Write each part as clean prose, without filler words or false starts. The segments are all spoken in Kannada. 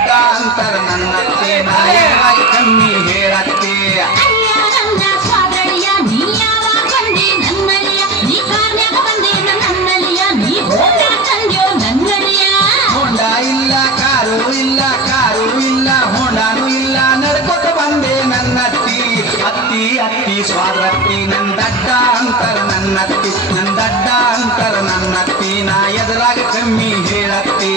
ದಡ್ಡ ಅಂತರ ನನ್ನತ್ತೆ ನಾಯಿ ಕಮ್ಮಿ ಹೇಳತ್ತೆ ಹೊಂಡ ಇಲ್ಲ ಕಾರು ಇಲ್ಲ ಹೊಂಡಾನು ಇಲ್ಲ ನಡ್ಕೊತ ಬಂದೆ ನನ್ನತ್ತಿ ಅತ್ತಿ ಅತ್ತಿ ಸ್ವಾದ್ರತ್ತಿ ನನ್ ದಡ್ಡ ಅಂತರ ನನ್ನತ್ತಿ ನನ್ ದಡ್ಡ ಅಂತರ ನನ್ನತ್ತಿ ನಾ ಎದುರಾಗ ಕಮ್ಮಿ ಹೇಳತ್ತಿ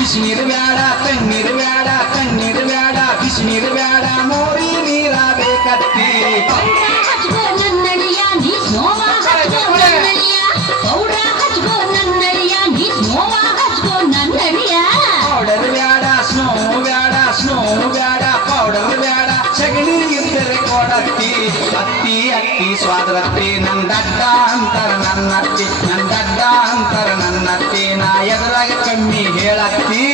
ಬಿಸಿನೀರು ಬ್ಯಾಡ ತಣ್ಣೀರು ಬ್ಯಾಡ ತಣ್ಣೀರು ಬ್ಯಾಡ ಬಿಸಿನೀರು ಬ್ಯಾಡ ಮೋರಿ ನೀರ ಬೇಕತ್ತಿ ಪೌಡರ್ ಬ್ಯಾಡ ಸ್ನೋ ಬ್ಯಾಡ ಪೌಡರ್ ಬ್ಯಾಡ ಸಗಣಿ ಇದ್ದರೆ ಕೊಡತ್ತಿ ಅತ್ತಿ ಅತ್ತಿ ಸ್ವಾದ್ರತ್ತಿ ನನ್ ದಡ್ಡ ಅಂತರ ನನ್ನತ್ತಿ ನನ್ ದಡ್ಡ ಅಂತರ ನನ್ನತ್ತಿ ನಾ ಎದುರಾಗ ಕಮ್ಮಿ ಹೇಳತ್ತಿ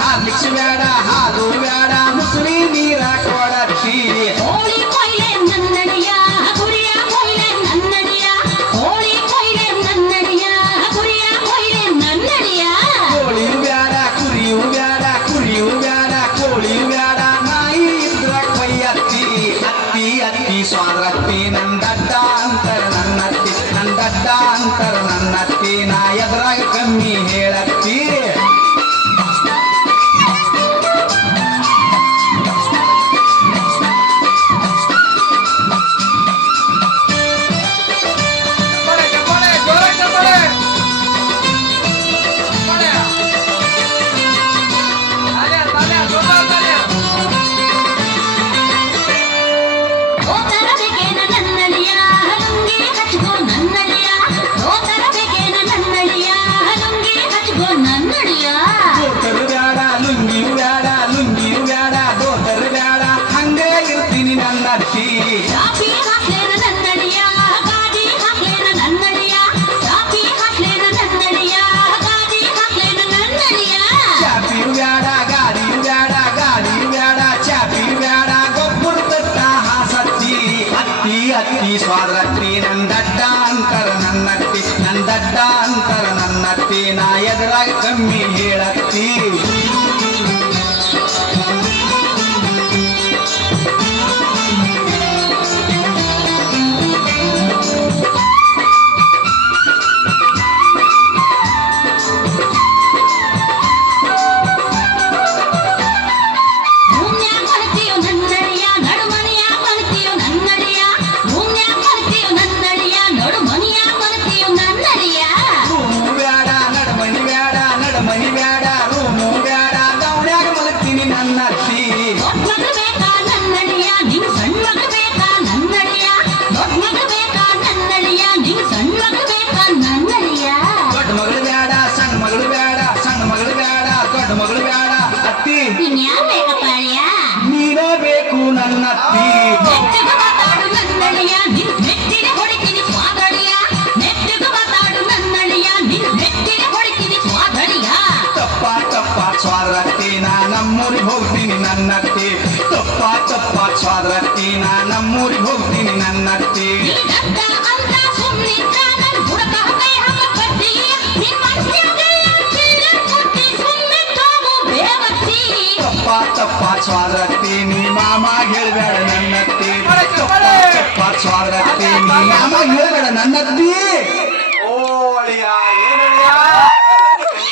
ಹಾರ್ಲಿಕ್ಸ್ ಬೇಡ ಹಾಲು ಬೇಡ ಮುಸುಳಿ ನೀರ ಕೊಡತ್ತಿ ಹೋಳಿ ಕೊಯ್ಲೆ ನನ್ನಡಿಯ ಗುರಿಯ ಕೊಯ್ಲೆ ನನ್ನಡಿಯ ಹೋಳಿ ಕೊಯ್ಲೆ ನನ್ನಡಿಯ ಗುರಿಯ ಕೊಯ್ಲೆ ನನ್ನಡಿಯ ಕೋಳಿಯು ಬೇಡ ಕುರಿಯು ಬೇಡ ಕೋಳಿಯು ಬೇಡ ನಾಯಿ ಇದ್ರ ಕೊಯ್ಯತ್ತಿ ಅತ್ತಿ ಅತ್ತಿ ಸ್ವಾದ್ರತ್ತಿ ನನ್ ದಡ್ಡ ಅಂತರ ನನ್ನತ್ತಿ ನನ್ ದಡ್ಡ ಅಂತರ ನನ್ನತ್ತಿ ನಾ ಎದುರಾಗ ಕಮ್ಮಿ ಹೇಳತ್ತಿ ಲುಂಗಿಯು ಬೇಡ ದೋತರು ಬೇಡ ಹಂಗೆ ಇರ್ತೀನಿ ನನ್ನತ್ತಿ ಚಾಪಿ ಹಾಕ್ಲೇನ ನನ್ನಡಿಯ ಗಾಡಿ ಹಾಕ್ಲೇನ ನನ್ನಡಿಯ ಚಾಪಿ ಹಾಕ್ಲೇನ ನನ್ನಡಿಯ ಗಾಡಿ ಹಾಕ್ಲೇನ ನನ್ನಡಿಯ ಚಾಪಿಯು ಬೇಡ ಗಾಡಿಯು ಬೇಡ ಚಾಪಿಯು ಬೇಡ ಗೊಬ್ಬರ ತಟ್ಟ ಹಾಸತ್ತಿ ಅತ್ತಿ ಅತ್ತಿ ಸ್ವಾದ್ರತ್ತಿ ನನ್ ದಡ್ಡ ಅಂತರ ನನ್ನತ್ತಿ ನನ್ ದಡ್ಡ ಅಂತರ ನನ್ನತ್ತಿ ನಾ ಎದುರಾಗ ಕಮ್ಮಿ ಹೇಳತ್ತಿ ಮನಿ ಬೇಡ ರೂಮು ಬೇಡ ದೌಡ್ಯಾಗ ಮಲಗ್ತೀನಿ ನನ್ನತ್ತಿ ದೊಡ್ಡ ಮಗಳು ಬೇಕಾ ನನ್ನಡಿಯ ನಿಂಗ್ ಸಣ್ಣ ಮಗಳು ಬೇಕಾ ನನ್ನಡಿಯ ದೊಡ್ಡ ಮಗಳು ಬೇಕಾ ನನ್ನಡಿಯ ನಿಂಗ್ ಸಣ್ಣ ಮಗಳು ಬೇಕಾ ನನ್ನಡಿಯ ದೊಡ್ಡ ಮಗಳು ಬೇಡ ಸಣ್ಣ ಮಗಳು ಬೇಡ ದೊಡ್ಡ ಮಗಳು ಬೇಡ ಅತ್ತಿ ಇನ್ಯಾವ ಬೇಕಪ್ಪ ಅಳಿಯ ನೀನೇ ಬೇಕು ನನ್ನತ್ತಿ ನೆಟ್ಟಿಗೆ ಮಾತಾಡು ನನ್ನಡಿಯ ನಿನ್ ನೆಟ್ಟಿಗೆ ಹೊಡಿತೀನಿ ಸ್ವಾದಳಿಯ ನೆಟ್ಟಿಗೆ ಮಾತಾಡು ನನ್ನಡಿಯ ನಿನ್ ನೆಟ್ಟಿಗೆ ಹೊಡಿತೀನಿ ಸ್ವಾದಳಿಯ ತಪ್ಪ ಸ್ವಾದ್ರತ್ತಿ ನಾ ನಮ್ಮೂರಿಗೆ ಹೋಗ್ತೀನಿ ನನ್ನತ್ತಿ ತಪ್ಪ ಸ್ವಾದ್ರತ್ತಿ ನಾ ನಮ್ಮೂರಿಗೆ ಹೋಗ್ತೀನಿ ನನ್ನತ್ತಿ ನೀನಂತ ಅಂತ ಸುಮ್ಮನಿದ್ದ ನನ್ ಹುಡುಗ ಕೈ ಹಂಗ ಕಟ್ಟಿ ನಿನ್ ಮನ್ಸಿಗೆಲ್ಲ ಚಿಲ್ಲ ಕೊಟ್ಟಿ ಸುಮ್ಮಿಟ್ಟೋಗು ಬೇವತ್ತಿ ತಪ್ಪ ಸ್ವಾದ್ರತ್ತಿ ನೀ ಮಾಮ ಹೇಳ್ಬೇಡ ನನ್ನತ್ತಿ ತಪ್ಪ ಸ್ವಾದ್ರತ್ತಿ ನೀ ಮಾಮ ಹೇಳ್ಬೇಡ ನನ್ನತ್ತಿ